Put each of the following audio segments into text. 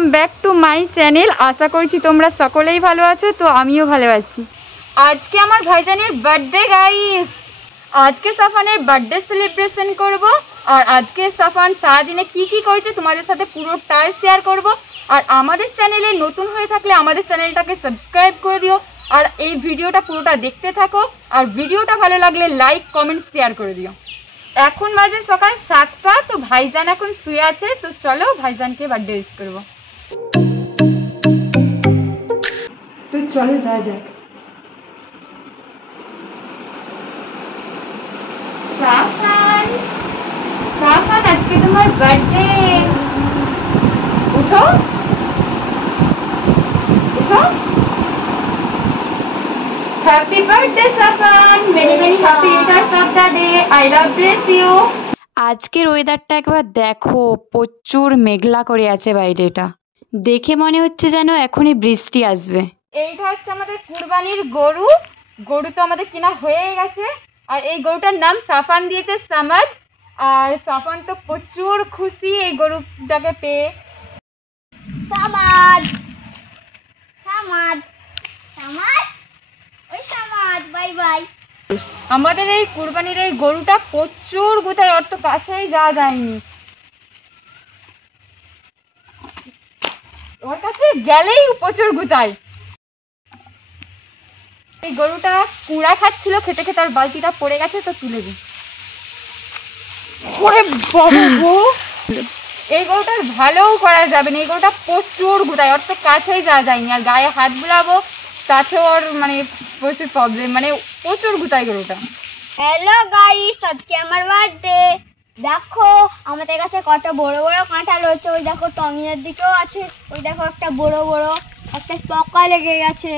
Welcome back to my channel. আশা করছি তোমরা সকলেই ভালো আছো, তো আমিও ভালো আছি। আজকে আমার ভাইজানের বার্থডে গাইস। আজকে সাফানের বার্থডে সেলিব্রেশন করব, আর আজকে সাফান সারাদিনে কি কি করেছে তোমাদের সাথে পুরোটাই শেয়ার করব। আর আমাদের চ্যানেলে নতুন হয়ে থাকলে আমাদের চ্যানেলটাকে সাবস্ক্রাইব করে দিও, আর এই ভিডিওটা পুরোটা দেখতে থাকো। আর ভিডিওটা ভালো লাগলে লাইক কমেন্ট শেয়ার করে দিও। এখন বাজে সকাল 7টা, তো ভাইজান এখন শুয়ে আছে, তো চলো ভাইজানকে বার্থডে উইশ করবো। তো চলো যাওয়া যাক। সাফান, সাফান আজকে তোমার বার্থডে, উঠো উঠো। Happy birthday Safan, many many happy returns of the day, I love bless you. আজকের ওয়েদারটা একবার দেখো, প্রচুর মেঘলা করে আছে বাইরেটা, দেখে মনে হচ্ছে যেন এখনই বৃষ্টি আসবে। এইটা হচ্ছে আমাদের কুরবানির গরু। গরু তো আমাদের কেনা হয়ে গেছে, আর এই গরুটার নাম সাফান দিয়েছে সামাদ। আর সাফান তো প্রচুর খুশি এই গরুটাকে পেয়ে। সামাদ সামাদ সামাদ ওই সামাদ, বাই বাই। আমাদের এই কুরবানির এই গরুটা প্রচুর গুতায়, অত কাছেই যাওয়া যায়নি, ওর কাছে গেলেই প্রচুর গুতায়। এই গরুটা কুড়া খাচ্ছিল, খেতে খেতে আর বালতিটা পড়ে গেছে, তো তুলে দিই। এই গরুটার ভালোও করা যাবে না, এই গরুটা প্রচুর গুতায়, ওর তো কাছেই যাওয়া যায়নি। আর গায়ে হাত বুলাবো তাতেও ওর মানে প্রচুর প্রবলেম, মানে প্রচুর গুতায় গরুটা। হ্যালো গাইস, আজকে আমার বার্থডে। দেখো আমাদের কাছে কত বড় বড় কাঁঠাল রয়েছে, ওই দেখো টঙিনের দিকেও আছে, ওই দেখো একটা বড় বড় একটা পকা লেগে গেছে।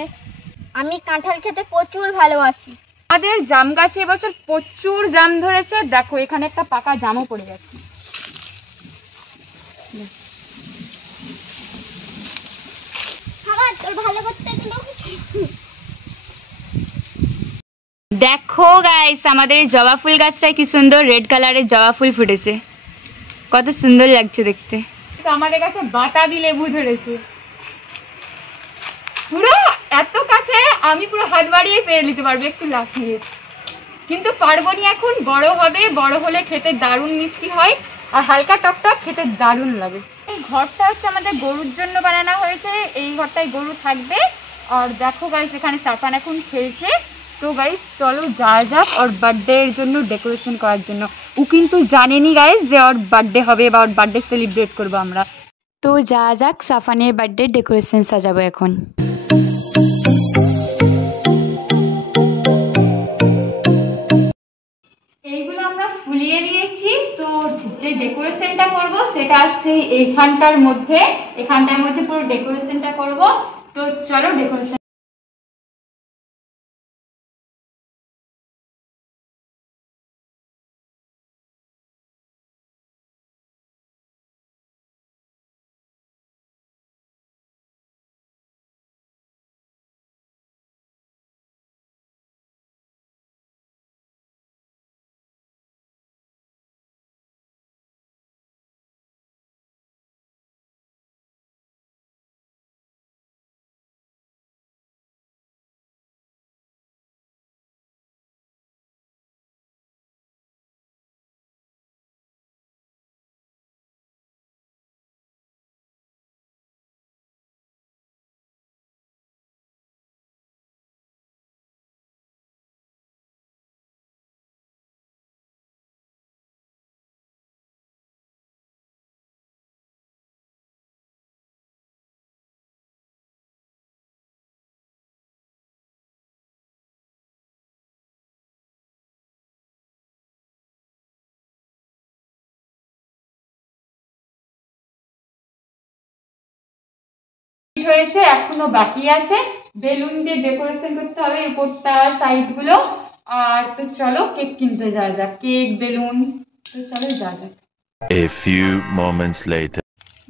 আমি কাঁঠাল খেতে প্রচুর ভালোবাসি। আমাদের জাম গাছে এবছর প্রচুর জাম ধরেছে, দেখো এখানে একটা পাকা জামও পড়ে গেছে। তোর ভালো করতে দেখো গাইস, আমাদের এই জবা ফুল গাছটায় কি সুন্দর রেড কালারের জবা ফুল ফুটেছে, কত সুন্দর লাগছে দেখতে। আমাদের কাছে বাতাবি লেবু ধরেছে, পুরো এত কাছে আমি পুরো হাত বাড়িয়ে পেয়ে নিতে পারবো একটু লাফিয়ে, কিন্তু পারবো না এখন। বড় হবে, বড় হলে খেতে দারুণ মিষ্টি হয়, আর হালকা টকটক খেতে দারুণ লাগে। এই ঘরটা হচ্ছে আমাদের গরুর জন্য বানানো হয়েছে, এই ঘরটায় গরু থাকবে। আর দেখো গাইস, এখানে সাফান এখন খেলছে। তো গাইস চলো যাওয়া যাক ওর বার্থডে এর জন্য ডেকোরেশন করার জন্য। ও কিন্তু জানেনি গাইস যে ওর বার্থডে হবে বা ওর বার্থডে সেলিব্রেট করবো আমরা। তো যাওয়া যাক, সাফানের বার্থডে ডেকোরেশন সাজাবো এখন। এইগুলো আমরা ফুলিয়ে নিয়েছি, তো যে ডেকোরেশনটা করব সেটা হচ্ছে এখানটার মধ্যে পুরো ডেকোরেশনটা করব। তো চলো ডেকোরেশন। হয়েছে, এখনো বাকি আছে, বেলুন দিয়ে ডেকোরেশন করতে হবে উপরটা সাইড গুলো। আর তো চলো কেক কিনতে যাওয়া যাক, কেক বেলুন, তো চলো যাওয়া যাক। A few moments later.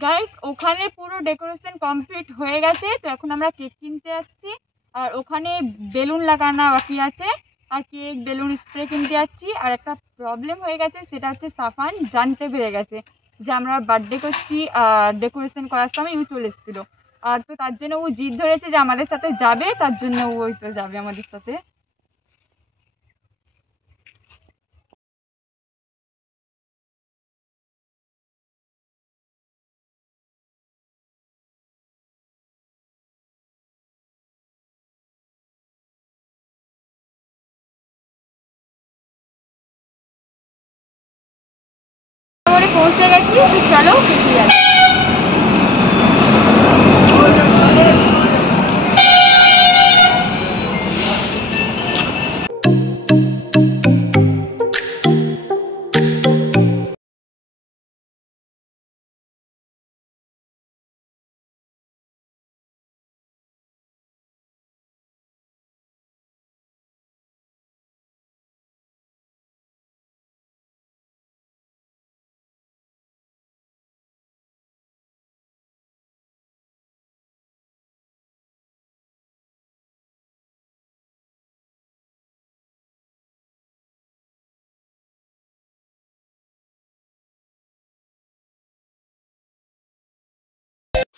Guys ওখানে পুরো ডেকোরেশন কমপ্লিট হয়ে গেছে, তো এখন আমরা কেক কিনতে যাচ্ছি। আর ওখানে বেলুন লাগানো বাকি আছে, আর কেক বেলুন স্প্রে কিনতে যাচ্ছি। আর একটা প্রবলেম হয়ে গেছে, সেটা হচ্ছে সাফান জানতে পেরে গেছে যে আমরা বার্থডে করছি আর ডেকোরেশন করার সময় ও চলে এসেছিল। আর তো তার জন্য ও জিদ ধরেছে যে আমাদের সাথে যাবে, তার জন্য ওই তো যাবে আমাদের সাথে। পৌঁছে গেছি, তো চলো বেরিয়ে যাই।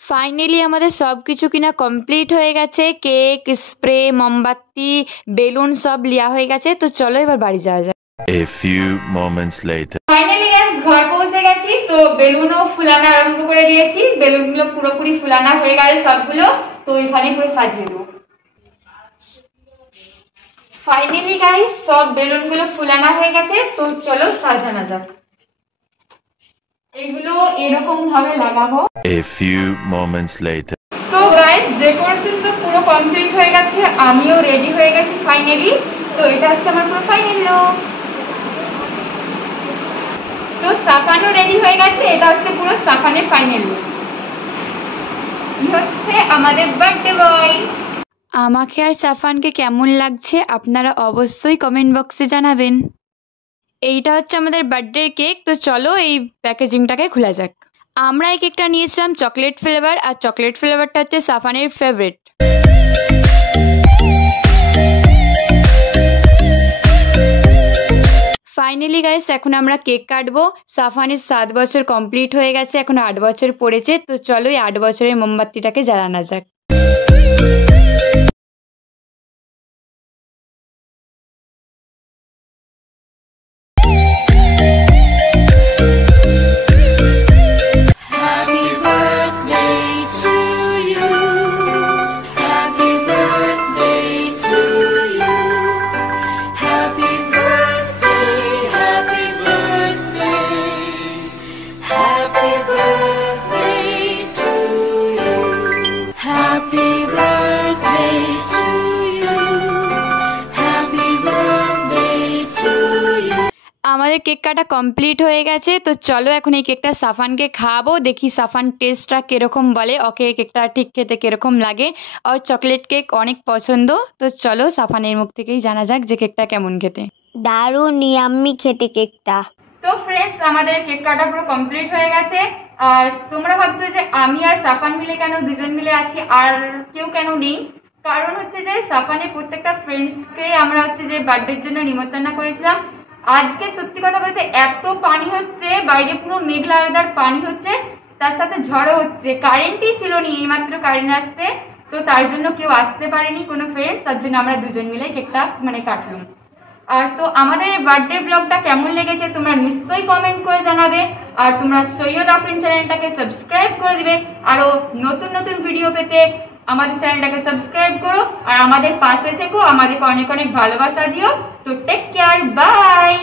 ফাইনালি আমাদের সব কিছু কিনা কমপ্লিট হয়ে গেছে। কেক, স্প্রে, মোমবাতি, বেলুন সব লিয়া হয়ে গেছে। তো চলো এবার বাড়ি যাওয়া যায়। A few moments later. Finally guys ঘর পৌঁছে গেছি। তো বেলুনও ফুলানো আরম্ভ করে দিয়েছি। বেলুনগুলো পুরোপুরি ফুলানো হয়ে গেল সবগুলো। তো এখানে করে সাজিয়ে দেবো। ফাইনালি গাইস সব বেলুনগুলো ফুলানো হয়ে গেছে। তো চলো সাজানো যাক। এগুলো এরকম ভাবে লাগাবো। A few moments later. তো গাইস ডেকোরেশন তো পুরো কমপ্লিট হয়ে গেছে, আমিও রেডি হয়ে গেছি ফাইনালি। তো এটা হচ্ছে আমার পুরো ফাইনাল লুক। তো সাফানও রেডি হয়ে গেছে, এটা হচ্ছে পুরো সাফানের ফাইনাল লুক। এই হচ্ছে আমাদের বার্থডে বয়। আমাকে আর সাফানকে কেমন লাগছে আপনারা অবশ্যই কমেন্ট বক্সে জানাবেন। এইটা হচ্ছে আমাদের বার্থডে কেক। তো চলো এই প্যাকেজিংটাকে খোলা যাক। আমরা এই কেকটা নিয়েছিলাম চকলেট ফ্লেভার, আর চকলেট ফ্লেভারটা হচ্ছে সাফানের ফেভারিট। ফাইনালি গাইস এখন আমরা কেক কাটবো। সাফানের 7 বছর কমপ্লিট হয়ে গেছে, এখন 8 বছর পড়েছে। তো চলো এই 8 বছরের মোমবাতিটাকে জ্বালানো যাক। আমাদের কেক কাটা কমপ্লিট হয়ে গেছে। তো চলো এখন এই কেকটা সাফানকে খাওয়াবো, দেখি সাফান টেস্টটা কিরকম বলে, ওকে কেকটা ঠিক খেতে কিরকম লাগে। আর চকলেট কেক অনেক পছন্দ। তো চলো সাফানের মুখ থেকেই জানা যাক যে কেকটা কেমন খেতে। দারুণ ইয়াম্মি খেতে কেকটা। তো ফ্রেন্ডস আমাদের কেক কাটা পুরো কমপ্লিট হয়ে গেছে। আর তোমরা ভাবছো যে আমি আর সাফান মিলে কেন দুজন মিলে আছি আর কেউ কেন নেই, কারণ হচ্ছে যে সাফানের প্রত্যেকটা ফ্রেন্ডসকে আমরা হচ্ছে যে বার্থডের জন্য নিমন্ত্রণ করেছিলাম। আজকে সত্যি কথা বলতে এত পানি হচ্ছে, বাইরে পুরো মেঘলা ওয়েদার, পানি হচ্ছে, তার সাথে ঝড়ও হচ্ছে, কারেন্টই ছিল না, এইমাত্র কারেন্ট আসছে। তো তার জন্য কেউ আসতে পারেনি কোনো ফ্রেন্ডস, তার জন্য আমরা দুজন মিলে কেকটা কাটলাম। আর তো আমাদের বার্থডে ব্লগটা কেমন লেগেছে তোমরা নিশ্চয়ই কমেন্ট করে জানাবে। আর তোমরা সৈয়দ আফরিন চ্যানেলটাকে সাবস্ক্রাইব করে দিবে। আরো নতুন নতুন ভিডিও পেতে আমাদের চ্যানেলটাকে সাবস্ক্রাইব করো আর আমাদের পাশে থেকো, আমাদেরকে অনেক অনেক ভালোবাসা দিও। তো টেক কেয়ার, বাই।